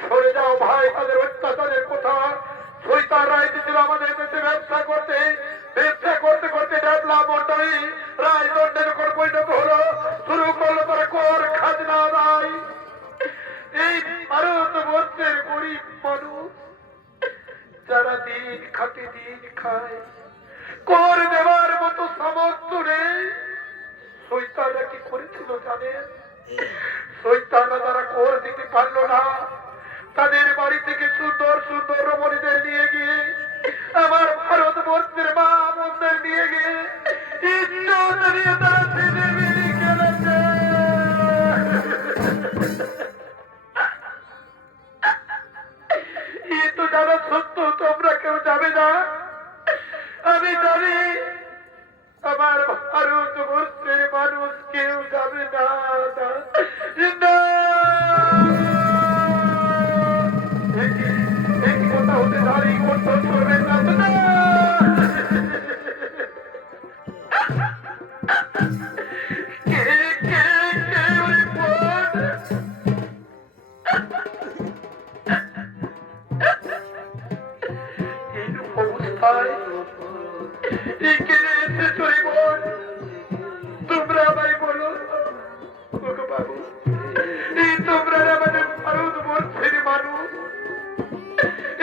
সরে যাও ভাই, তাদের অত্যাচারের কথা। শৈতান রায় দিয়েছিল আমাদের দেশে ব্যবসা করতে, ব্যবসা করতে করতে ডেভলা মন্ডলী রাজদণ্ডের উপর পরিণত হলো। শুরু করলো তারা কর খাজনা আদায়। এই ভারতবর্ষের গরিব মানুষ যারা দিন খাটে দিন খায়, কর দেওয়ার মতো সামর্থ্য নেই। শৈতানরা কি করেছিল জানেন? শৈতানরা যারা কর দিতে পারলো না, তাদের বাড়ি থেকে সুন্দর সুন্দর রমণীদের নিয়ে গিয়ে, আমার ভারতবর্ষের মা বোনদের নিয়ে গিয়ে ইজ্জত নিয়ে তারা ছিনিমিনি খেলেছে। এ তো জানা সত্য, তোমরা কেউ যাবে না। আমি জানি আমার ভারতবর্ষের মানুষ কেউ যাবে না। এই কথা হতে দাঁড়িয়ে করতে করবেন না। অবস্থায় তোমরা আমায় বলো বাবু, এই তোমরা আমাদের ভারতবর্ষের মানুষ,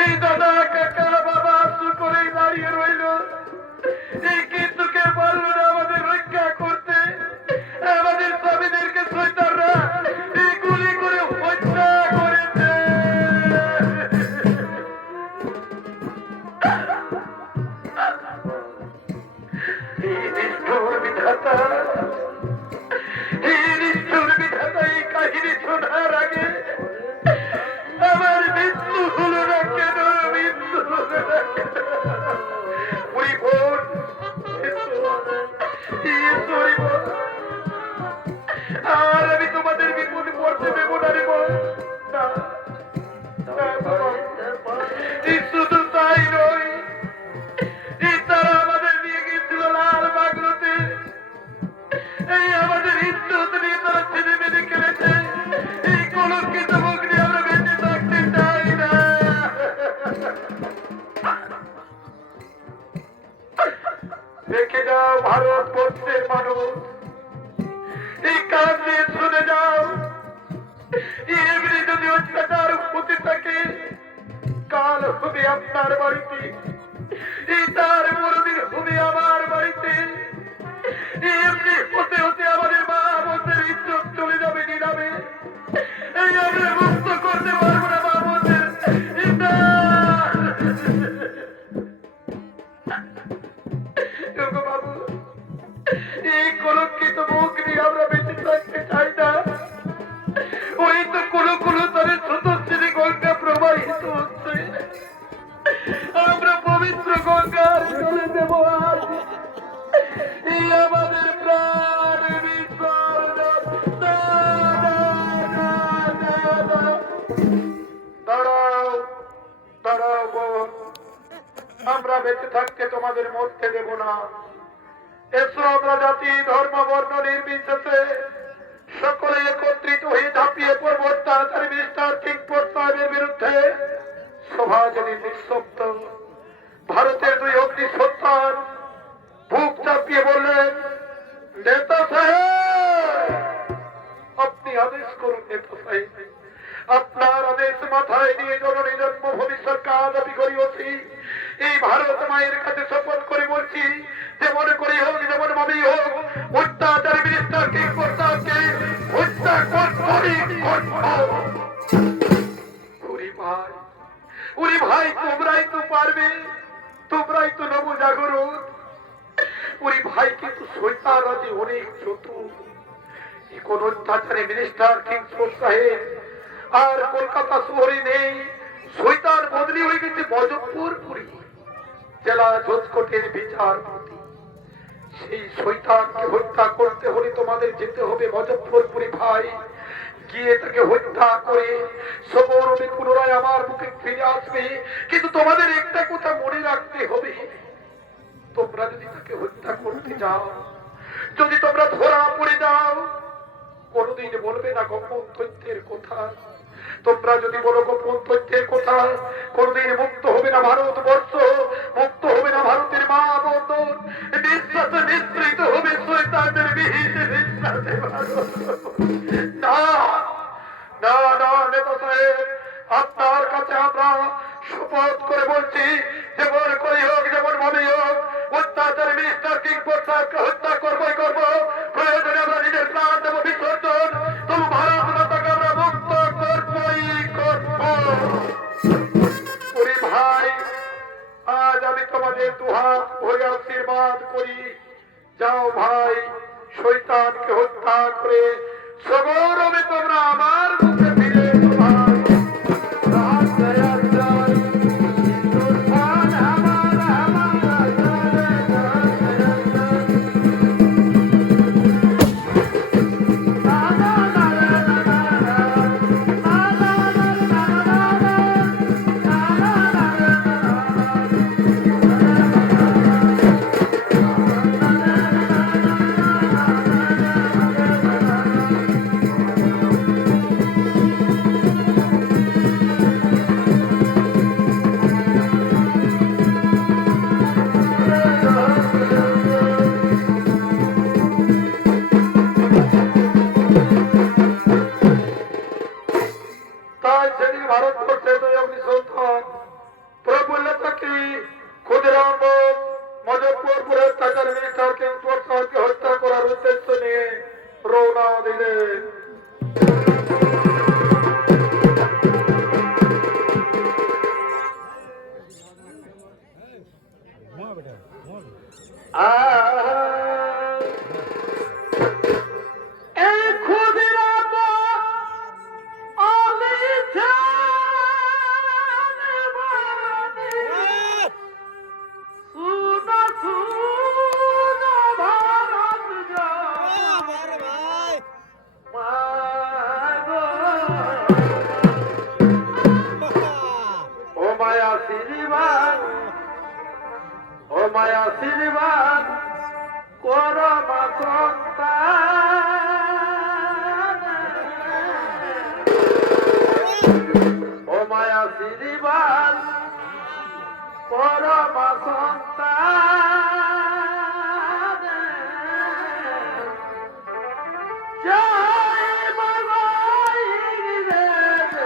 এই দাদা কাকা বাবা আশু করে দাঁড়িয়ে রইল, এই কিন্তু কে পারলো না আমাদের রক্ষা করতে। আমাদের স্বামীদেরকে শয়তানরা এই গুলি করে হত্যা করেছে। এই নিষ্ঠুর বিধাতা, এই নিষ্ঠুর বিধাতা এই কাহিনী শোনার আগে আমার মৃত্যু হলো না কেন? মৃত্যু হলো না কেন? ওই বোন, আর আমি তোমাদের বিপদে পড়তে দেবো না রে বোন। শুধু তাই নয়, তারা আমাদের নিয়ে গিয়েছিল লাল বাগলোতে। এই আমাদের ইজ্জত নিয়ে তারা ছিনিমিনি খেলেছে। এই কলঙ্কিত মুখ নিয়ে আমরা বেঁচে থাকতে চাই না। দেখে যাও ভারতবর্ষের মানুষ, এই কাজ দিয়ে শুনে যাও। এমনি যদি অত্যাচার হতে থাকে, কাল হবে আপনার বাড়িতে, এই তার মরদিন হবে আমার বাড়িতে। এমনি হতে হতে আমাদের মা বোনদের ইজ্জত চলে যাবে নিলামে। এই আমরা মুক্ত করতে পারবো না মা বোনদের। বাবু, এই কলঙ্কিত মুখ নিয়ে আমরা বেঁচে থাকতে চাই না। ওই তো কোনো কোনো তাদের স্বতন্ত্রী গঙ্গা প্রবাহিত হচ্ছে, আমরা পবিত্র গঙ্গার চলে দেব। আর এই আমাদের প্রাণ বিসর্জন। দাঁড়াও দাঁড়াও বোন, আমরা বেঁচে থাকতে তোমাদের মরতে দেব না। এসো আমরা জাতি ধর্ম বর্ণ নির্বিশেষে সকলে একত্রিত হয়ে ঝাঁপিয়ে পড়ব অত্যাচারী মিস্টার কিংপোর্ট সাহেবের বিরুদ্ধে। সভা যদি নিঃশব্দ, ভারতের দুই অগ্নি সন্তান বুক চাপিয়ে বললেন, নেতা সাহেব আপনি আদেশ করুন। নেতা সাহেব, আপনার আদেশ মাথায় নিয়ে জননী জন্মভূমি সরকার দাবি করিয়েছি। এই ভারত মায়ের কাছে শপথ করে বলছি, যেমন করে হোক যেমন ভাবেই হোক অত্যাচারী মিনিস্টার কিংপোর্ট সাহেবকে হত্যা ভাই। উনি ভাই তোমরাই তো পারবে, তোমরাই তো নবজাগরণ। উনি ভাই কিন্তু শৈতান রাজি অনেক চতুর। কোন অত্যাচারী মিনিস্টার কিংপোর্ট সাহেব আর কলকাতা শহরে নেই, শৈতান বদলি হয়ে গেছে মজফরপুরে জেলা জজকোর্টের বিচারপতি। সেই শৈতানকে হত্যা করতে হলে তোমাদের যেতে হবে মজফরপুরে ভাই। গিয়ে তাকে হত্যা করে সগৌরবে পুনরায় আমার মুখে ফিরে আসবে। কিন্তু তোমাদের একটা কথা মনে রাখতে হবে, তোমরা যদি তাকে হত্যা করতে যাও, যদি তোমরা ধরা পড়ে যাও, কোনদিন বলবে না গোপন তথ্যের কথা। তোমরা যদি বলো গোপন তথ্যের কথা, কোনদিন মুক্ত হবে না ভারতবর্ষ, মুক্ত হবে না ভারতের মা বন্ধন, নিঃশ্বাসে নিঃসৃত হবে শয়তানের বিহিতে নিঃশ্বাসে ভারত। না না না নেতা সাহেব, আপনার কাছে আমরা শপথ করে বলছি, যেমন করে হোক, যেমন ভাবে হোক, অত্যাচার মিস্টার কিংফোর্ড সাহেবকে হত্যা করবোই করবো, প্রয়োজনে আমরা নিজের প্রাণ দেবো বিসর্জন, তবু ভারত মাতাকে আমরা মুক্ত করবোই করবো। ওরে ভাই, আজ আমি তোমাদের দুহাত ভরে আশীর্বাদ করি, যাও ভাই, শয়তানকে হত্যা করে সগৌরবে তোমরা আমার মুখে ফিরে এসো ভাই। রাত গয়া চল, হিন্দুস্তান হামারা হামারা চলে, রাত গয়া চল। না না না না না না, না না না না না তাই সেদিন ভারতবর্ষে দুই অগ্নিসন্ধান প্রফুল্লতা কি ক্ষুদিরাম বোস মুজফ্ফরপুরের টাকার মিনিস্টার কিংফোর্ড সাহেবকে হত্যা করার উদ্দেশ্য নিয়ে রওনা দিলেন। এই ক্ষুদিরাম মায়া শ্রীবান করো মা সন্তান, ও মায়া শ্রীবান করো মা সন্তান, জয় বাবাই রে রে।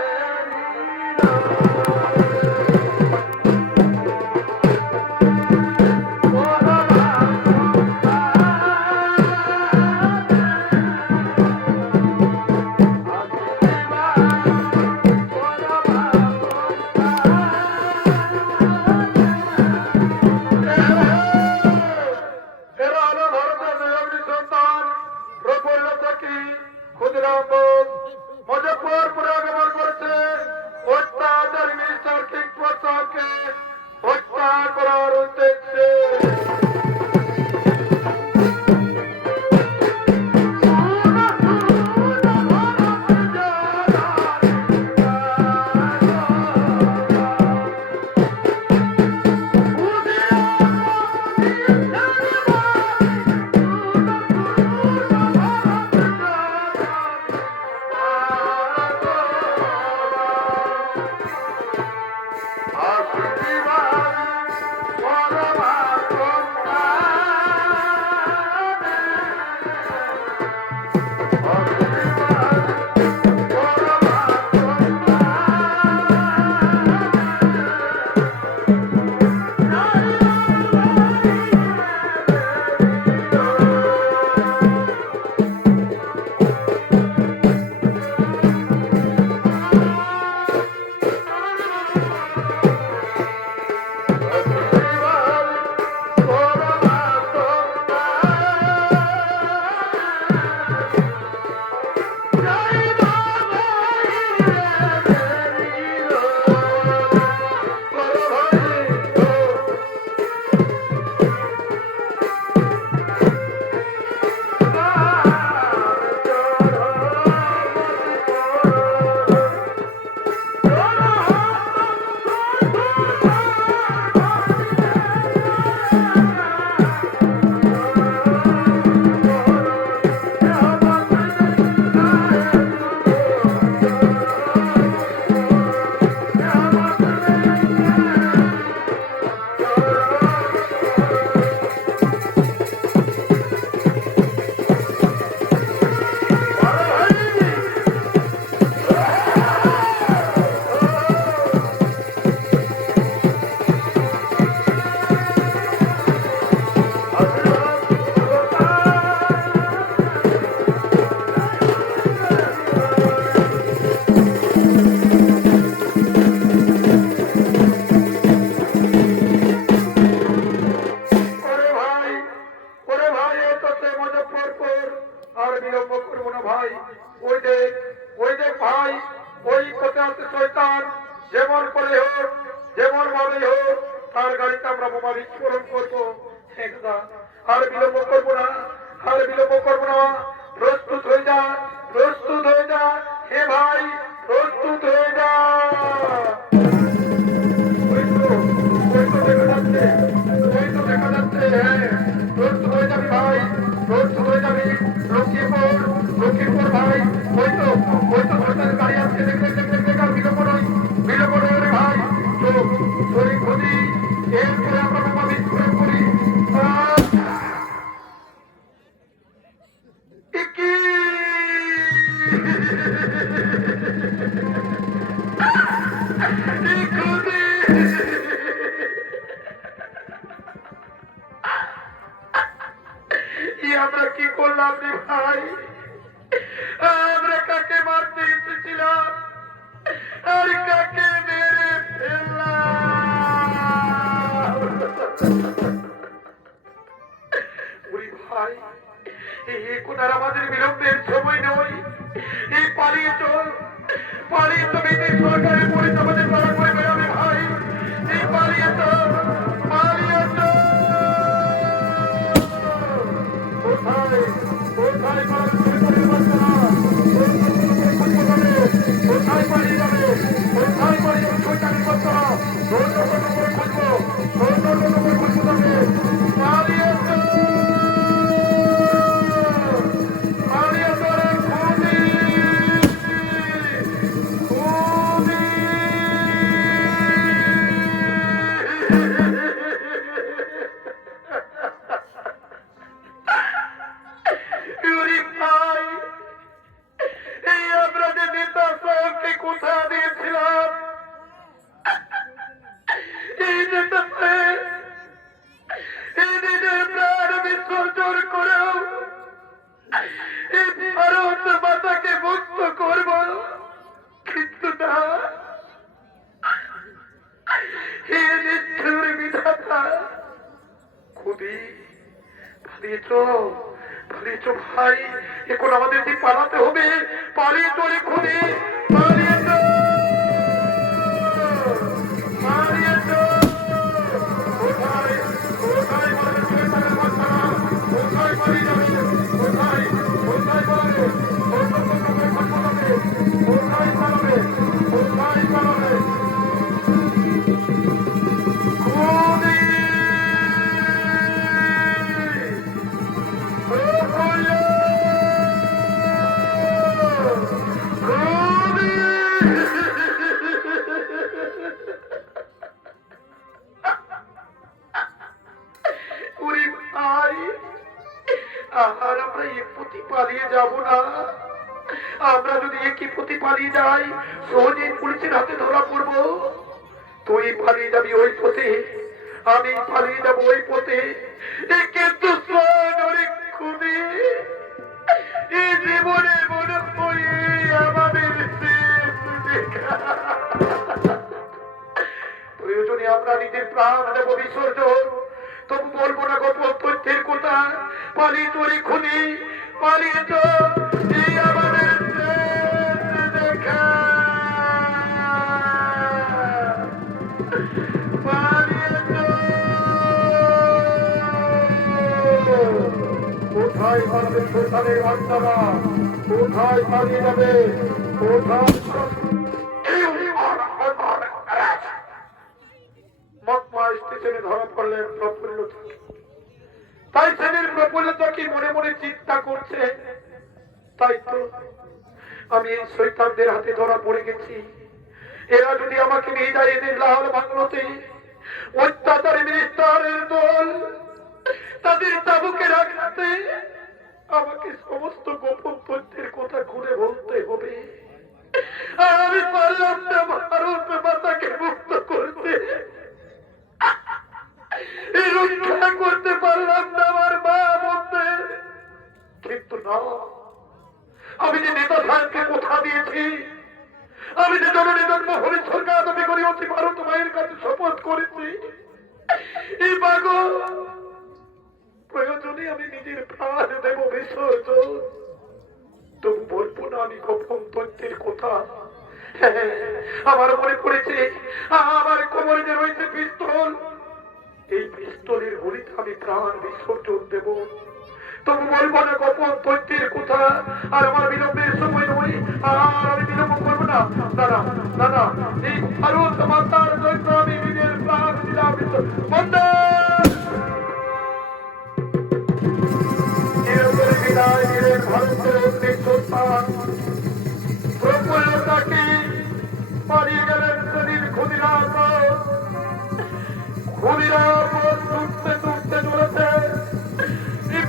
আছে শয়তান, যেমন করে হোক, যেমন ভাবে হোক, তার গাড়িতে আমরা বোমা বিস্ফোরণ করবো। আর বিলম্ব করবো না, আর বিলম্ব করবো না। প্রস্তুত হয়ে যা, প্রস্তুত হয়ে যা, হে ভাই, প্রস্তুত হয়ে যা। ওই তো দেখা যাচ্ছে, ওই তো দেখা যাচ্ছে। হ্যাঁ, প্রস্তুত হয়ে যাবি ভাই, প্রস্তুত হয়ে যাবি। লক্ষ্মীপুর, লক্ষ্মীপুর ভাই, ওই তো সরকারের গাড়ি আসছে। দেখে বিলম্ব নয়, বিলম্ব নয় রে ভাই। চোখ শরীর ক্ষতি, এরপরে আমরা বোমা বিস্ফোরণ করি। আমরা কি করলাম রে ভাই? আমরা কাকে মারতে এসেছিলাম আর কাকে মেরে ফেললাম? ভাই, এখন আর আমাদের বিলম্বের সময় নয়। এই পালিয়ে চল, পালিয়ে তো ব্রিটিশ সরকারের পরিচালনায় তারা করে বেরোবে ভাই। এই পালিয়ে চল, পালিয়ে চল। কোথায় কোথায় কোথায় পালিয়ে যাবে, কোথায় পালিয়ে যাবে শয়তানের বাচ্চারা? খুঁজবো, খুঁজবো তাকে। পালিয়ে চল, পালিয়ে চলে খুবই খুবই। ভাই, এই আমরা যে নেতা সাহেবকে কোথা দিয়েছিলাম, এই নেতা সাহেব এই নিজের প্রাণ বিসর্জন করেও এই ভারত মাতাকে মুক্ত করব, কিন্তু না, হে নিষ্ঠুর বিধাতা। খুবই পালিয়েছ, পালিয়েছ ভাই। এখন আমাদের যে পালাতে হবে, পালিয়ে চলে খুবই, পালিয়ে চল, পালিয়ে চল। কোথায় কোথায় পালাবে শয়তানের বাচ্চারা? কোথায় পালিয়ে যাবে? কোথায় কোথায় পালাবে? কোথায় পালাবে? কোথায় পালাবে? খুবই আর আমরা এক পথে পালিয়ে যাব না। আমরা যদি একই পথে পালিয়ে যাই, সহজেই পুলিশের হাতে ধরা পড়বো। তুই পালিয়ে যাবি ওই পথে, আমি পালিয়ে যাব ওই পথে, কিন্তু খুবই এই জীবনে মনে হয় আমাদের প্রয়োজনে আমরা নিজের প্রাণ দেব বিসর্জন। তবু বলবো না গোপন তথ্যের কথা। পালিয়ে চলে খুনি, পালিয়ে তো এই আমাদের দেখা। কোথায় পালাবে শয়তানের বাচ্চারা? কোথায় পালিয়ে যাবে? কোথায় মহাত্মা স্টেশনে ধরা পড়লেন প্রফুল্ল। তাই সেদিন প্রফুল্লতা কি মনে মনে চিন্তা করছে, তাই তো আমি এই শয়তানদের হাতে ধরা পড়ে গেছি। এরা যদি আমাকে নিয়ে যায় এদের লাল বাংলোতে, অত্যাচারী মিনিস্টারের দল তাদের তাবুকে রাখতে আমাকে সমস্ত গোপন তথ্যের কথা ঘুরে বলতে হবে। আমি পারলাম না ভারত মাতাকে মুক্ত করতে, রক্ষা করতে পারলাম না আমার মা বলতে। কিন্তু না, আমি যে নেতা সাহেবকে কথা দিয়েছি, আমি যে জননী জন্মভূমি সরকার দাবি করি অতি ভারত মায়ের কাছে শপথ করেছি, এই পাগল প্রয়োজনে আমি নিজের প্রাণ দেব বিসর্জন। তবু বলবো না আমি গোপন তথ্যের কথা। আমার মনে পড়েছে আমার কোমরে যে রয়েছে পিস্তল, এই পিস্তলের গুলিতে আমি প্রাণ বিসর্জন দেব। তবু বলবো না গোপন তথ্যের কথা, আর আমার বিলম্বের সময় নয়, আর আমি বিলম্ব করবো না। দাদা দাদা, এই ভারত মাতার জন্য আমি নিজের প্রাণ দিলাম। বন্দে বিদায় দিলেন ভারতের অগ্নি সন্তান প্রফুল্লতাকে। পালিয়ে গেলেন সেদিন ক্ষুদিরাম। ক্ষুদিরাম ছুটতে ছুটতে চলেছে,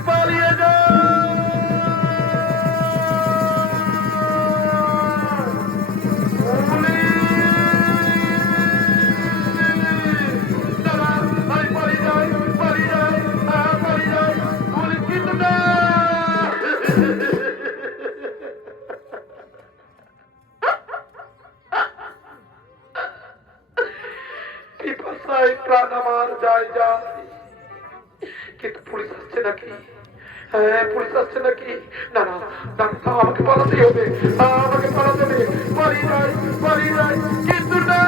পালিয়ে প্রাণ আমার যায় যায়। কিন্তু পুলিশ আসছে নাকি? হ্যাঁ, পুলিশ আসছে নাকি? না না না, আমাকে পালাতেই হবে, আমাকে পালাতে হবে। পালিয়ে যাই, পালিয়ে যাই, কিন্তু না।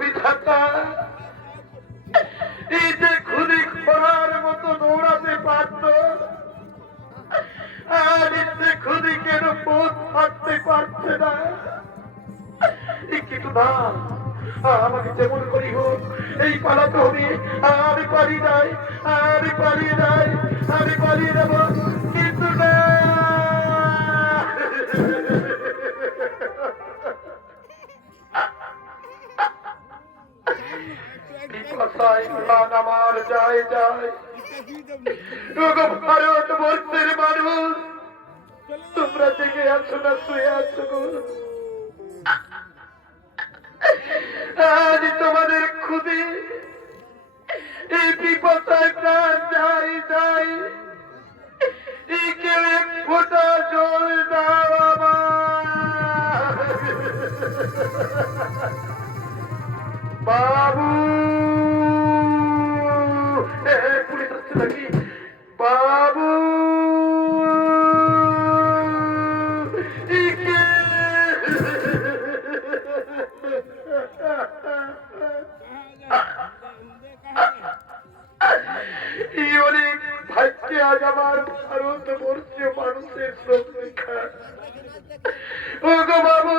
বিধাতা, এই যে খুনি খোঁড়ার মতো দৌড়াতে পারত, আর সে খুনি কেন পথ হাঁটতে পারছে না? কিন্তু না, আমাকে যেমন করি হোক এই পালাতে হবে। আমি পালিয়ে যাই, আমি পালিয়ে যাই, আমি পালিয়ে যাব, কিন্তু না। আমার যায় যায়। ভারতবর্ষের মানুষ, তোমরা জেগে আছো না শুয়ে আছো? আজ তোমাদের খুদি এই বিপদায় প্রাণ যাই যাই, এই কেউ এক ফোঁটা জল দাও আমার। বাবু, পুলিশ আসছে নাকি? বাবু, ভাগ্যে আজ আমার ভারতবর্ষীয় মানুষের শ্রদ্ধা। ও গো বাবু,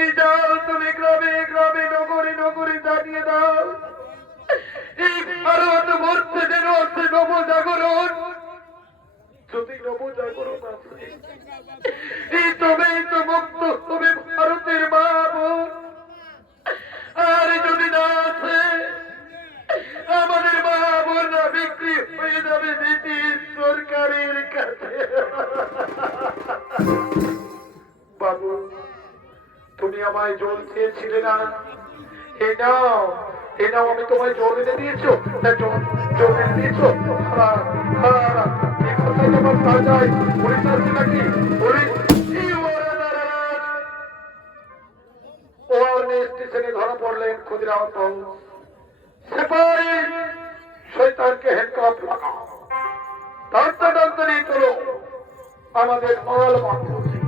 এই যাও তুমি গ্রামে গ্রামে নগরে নগরে জানিয়ে দাও, এই ভারতবর্ষে যেন আছে নবজাগরণ। যদি নবজাগরণ আছে, এই তবেই তো মুক্ত হবে ভারতের মা বোন। আর যদি না আছে, আমাদের মা বোনরা বিক্রি হয়ে যাবে ব্রিটিশ সরকারের কাছে। বাবু, তুমি আমায় জল চেয়েছিলে না? এই নাও, এই নাও, আমি তোমায় জল এনে দিয়েছো। জল এনে দিয়েছো। তোমার তাজায় পুলিশ আসছে নাকি? পুলিশ স্টেশনে ধরা পড়লেন ক্ষুদিরাম। সিপাহী শয়তানকে হ্যান্ডকাফ লাগাও, টানতে টানতে নিয়ে চলো আমাদের মাল বাংলোতে।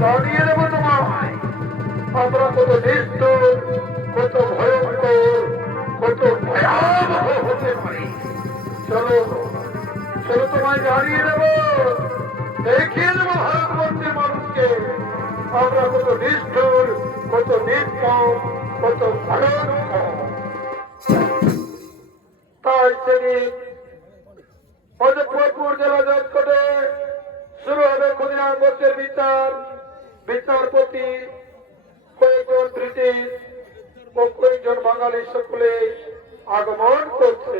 জানিয়ে দেবো তোমায় আমরা কত নিষ্ঠুর, কত ভয়ঙ্কর, কত ভয়াবহ হতে পারি। চলো চলো, তোমায় জানিয়ে দেবো, দেখিয়ে দেবো ভারতবর্ষের মানুষকে আমরা কত নিষ্ঠুর, কত নির্মম, কত ভয়ঙ্কর। তাই সেদিন মুজফ্ফরপুর জেলা জজ কোর্টে শুরু হবে ক্ষুদিরাম বসুর বিচার। বিচারপতি কয়েকজন ব্রিটিশ ও কয়েকজন বাঙালি সকলে আগমন করছে।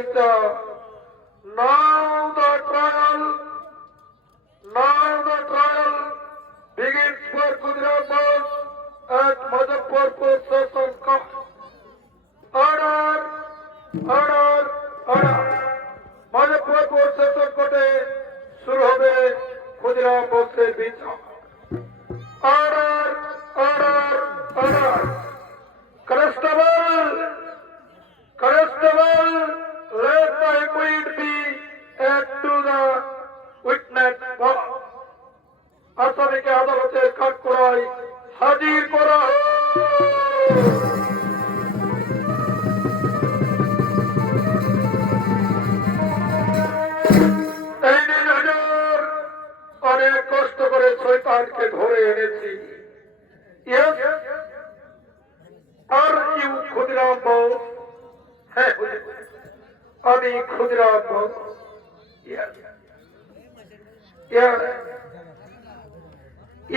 বিচার। Now the trial begins for Gujarat Board at Muzaffarpur Sessions Court. Order! Muzaffarpur Sessions Court শুরু হবে ক্ষুদিরাম বোসের বিচার। Order! Constable, let the accused be add to the witness box. আসামিকে আদালতের কাঠগড়ায় হাজির করা হোক। এই নিন হুজুর, অনেক কষ্ট করে শয়তানকে ধরে এনেছি। Yes? Are you Khudiram Bose? হ্যাঁ আমি Khudiram Bose. Yes.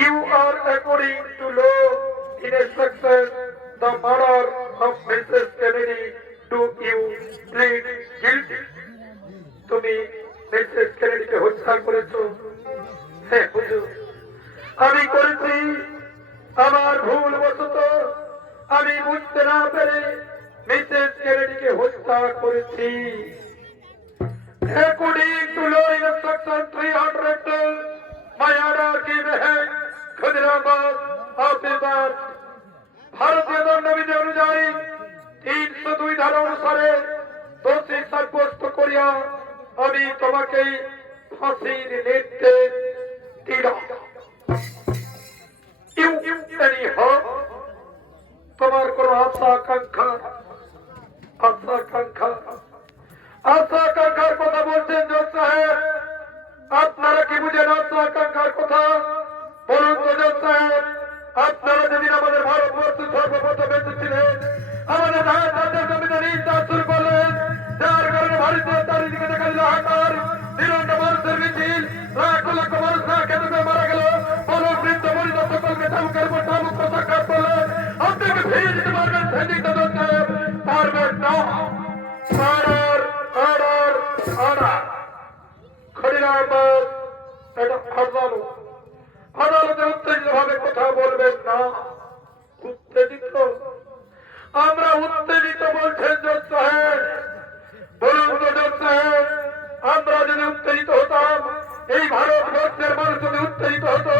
You are according to law in instruction the murder of Mrs. Kennedy. Do you plead guilty? তুমি মিসেস কেনেডিকে হত্যা করেছো? হ্যাঁ হুজুর, আমি করেছি। আমার ভুল বশত আমি বুঝতে না পেরে মিসেস কেনেডিকে হত্যা করেছি। According to law in section 300, my order given है ক্ষুদিরাম বোস অফিসার। ভারতীয় দণ্ডবিধি অনুযায়ী 302 ধারা অনুসারে দোষী সাব্যস্ত করিয়া আমি তোমাকে ফাঁসির নির্দেশ দিলাম। তোমার কোন আশা আকাঙ্ক্ষার কথা বলছেন জজ সাহেব? আপনারা কি বুঝেন আশা আকাঙ্ক্ষার কথা? বলুন তো জজ সাহেব, আপনারা যেদিন আমাদের ভারতবর্ষ সর্বপ্রথম এসেছিলেন, আমাদের ভারতের জমিদারি চাষ শুরু করলেন, যার কারণে ভারতীয় চারিদিকে দেখা দিল হাহাকার, নিরন্ত মানুষের মিছিল, লাখ লাখ মানুষ না খেতে পেয়ে মারা গেল। বড় বৃদ্ধ মরিত সকলকে ঠাকুকের পর ঠাকুক সাক্ষাৎ করলেন। আপনাকে ফিরে দিতে পারবেন সেদিকটা জজ সাহেব? পারবেন না। ক্ষুদিরাম বোস, এটা আদালতে উত্তেজিত ভাবে কথা বলবেন না। উত্তেজিত? আমরা উত্তেজিত বলছেন জজ সাহেব? বলুন তো জজ সাহেব, আমরা যদি উত্তেজিত হতাম, এই ভারতবর্ষের মানুষ যদি উত্তেজিত হতো,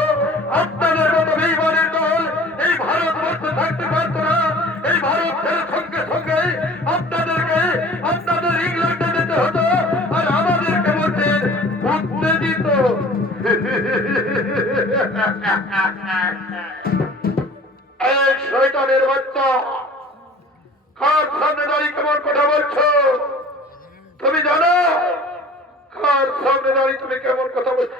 আপনাদের মতো বেঈমানের দল এই ভারতবর্ষে থাকতে পারত না। এই ভারতের সঙ্গে সঙ্গে আপনাদেরকে আপনাদের ইংল্যান্ডে যেতে হতো, আর আমাদেরকে বলছেন উত্তেজিত। এই শয়তানের বাচ্চা, কার সামনে দাঁড়িয়ে কেমন কথা বলছো? তুমি জানো কার সামনে দাঁড়িয়ে তুমি কেমন কথা বলছো?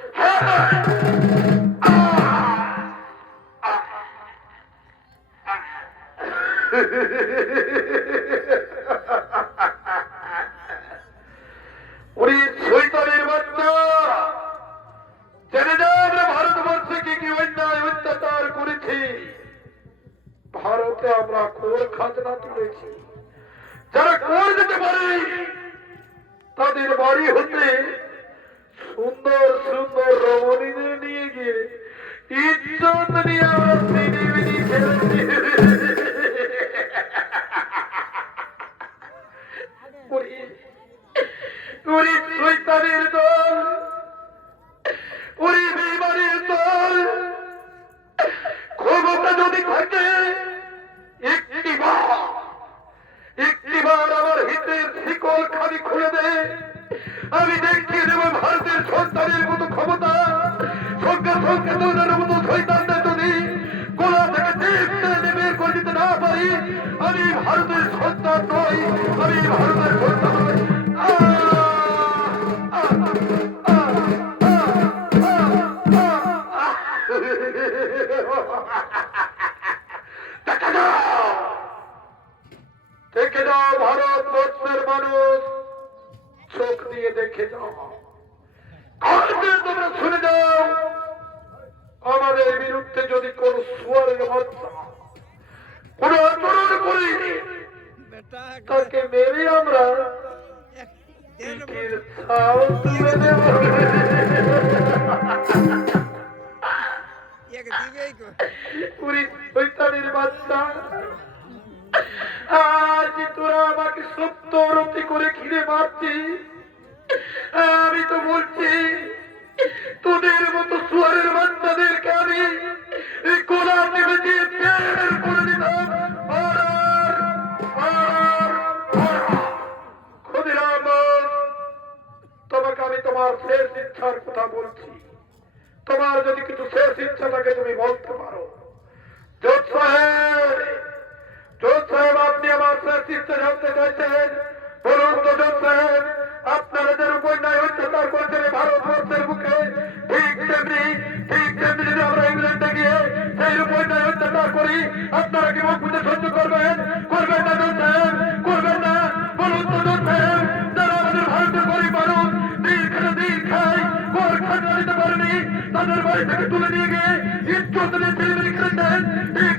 ওই শয়তানের বাচ্চা, জেনে যাও আমরা ভারতবর্ষে কি অন্যায় অত্যাচার করেছি। ভারতে আমরা কর খাজনা তুলেছি। যারা কর দিতে পারে তাদের বাড়ি হতে সুন্দর সুন্দর রমণীদের নিয়ে গিয়ে ইজ্জত নিয়ে আমরা সিনেমিনি খেলেছি। শয়তানের দল, বেঈমানের দল, ক্ষমতা যদি থাকে একটিবার আমার হিতের শিকল খালি খুলে দে, আমি দেখিয়ে দেব ভারতের সন্তানের মতো ক্ষমতা। সঙ্গে সঙ্গে তোদের মতো শয়তানদের যদি গোলা থেকে বের করে দিতে না পারি, আমি ভারতের সন্তান নই, আমি ভারতের সন্তান নই। দেখে যাও ভারতবর্ষের মানুষ, চোখ দিয়ে দেখে যাও, তোমরা শুনে যাও, আমাদের বিরুদ্ধে যদি কোন সুয়ারের বাচ্চা কোন আচরণ করি, তাকে মেরে আমরা ছাও তুলে দেব। পুরি শয়তানের বাচ্চা, আজ তোরা আমাকে সত্য রতি করে ঘিরে মারছিস। আমি তো বলছি তোদের মতো সুয়ারের বাচ্চাদেরকে আমি গোলা টেপে দিয়ে বের করে দিতাম। ক্ষুদিরাম, তোমাকে আমি তোমার শেষ ইচ্ছার কথা বলছি। তোমার যদি কিছু শেষ ইচ্ছা থাকে তুমি বলতে পারো। জোট সাহেব, জোট সাহেব, আপনি আমার শেষ ইচ্ছা জানতে চাইছেন, বলুন তো জোট সাহেব। আপনারা যে উপন্যায় অত্যাচার করেছেন ভারতবর্ষের বুকে, ঠিক তেমনি যদি আমরা ইংল্যান্ডে গিয়ে সেই উপন্যায় অত্যাচার করি, আপনারা কি মুখ বুঝে সহ্য করবেন? করবেন না জোট সাহেব, করবেন না? বলুন তো জোট সাহেব, যারা আমাদের ভারতের গরিব মানুষ দিন খায়, কর খাজনা দিতে পারেনি, তাদের বাড়ি থেকে তুলে নিয়ে গিয়ে ইজ্জত দিয়ে ছেলেমেয়ে খেলেছেন, ঠিক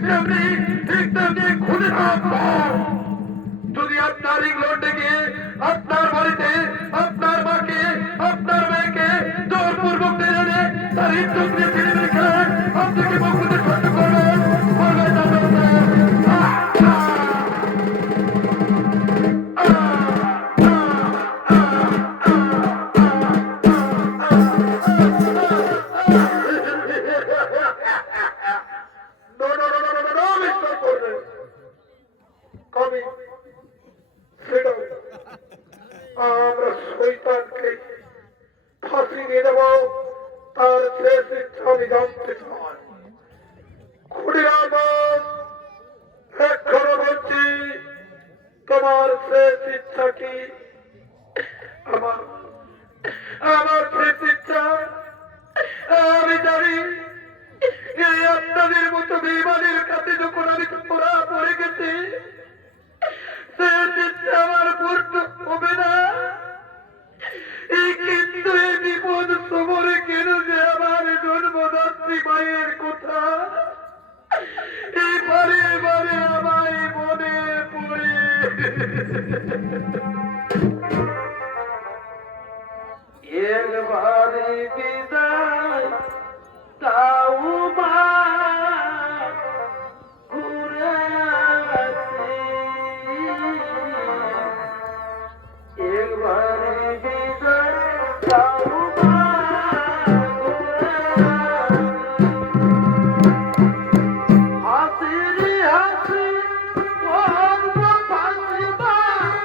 তেমনি ক্ষুদিরাম যদি আপনার ইংল্যান্ডে গিয়ে আপনার বাড়িতে আপনার মাকে আপনার মেয়েকে জোরপূর্বক টেনে এনে তার ইজ্জত দিয়ে ছেলেমেয়ে খেলেন, আপনি কি মুখ বুঝে সহ্য করবেন? করবেন না জোট আমরা শয়তানকে ফাঁসি দিয়ে দেব, তার শেষ ইচ্ছা আমি জানতে চাই। ক্ষুদিরাম, এখনো বলছি, তোমার শেষ ইচ্ছা কি? আমার আমার শেষ ইচ্ছা, আমি জানি এই আপনাদের মতো বিমানের কাছে যখন আমি তোরা পড়ে গেছি, শেষ ইচ্ছা আমার পূর্ণ হবে না। কিন্তু এই বিপদ সমরে কেন যে আমার জন্মদাত্রী মায়ের কথা বারে বারে আমায় মনে পড়ে। একবারে বিদায় দাও মা, ঘুরে আসি। একবারে বিদায় দাও মা, হাসিরি হাসি বলব ফাঁসিবা,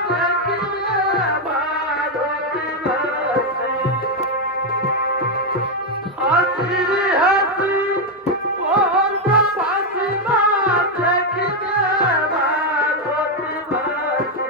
দেখিলে ভারতে বাসি। হাসিরি হাসি বলব ফাঁসিবা, দেখিলে ভারতে বাসি।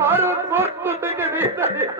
ভারতবর্ষ থেকে বিস্তারিত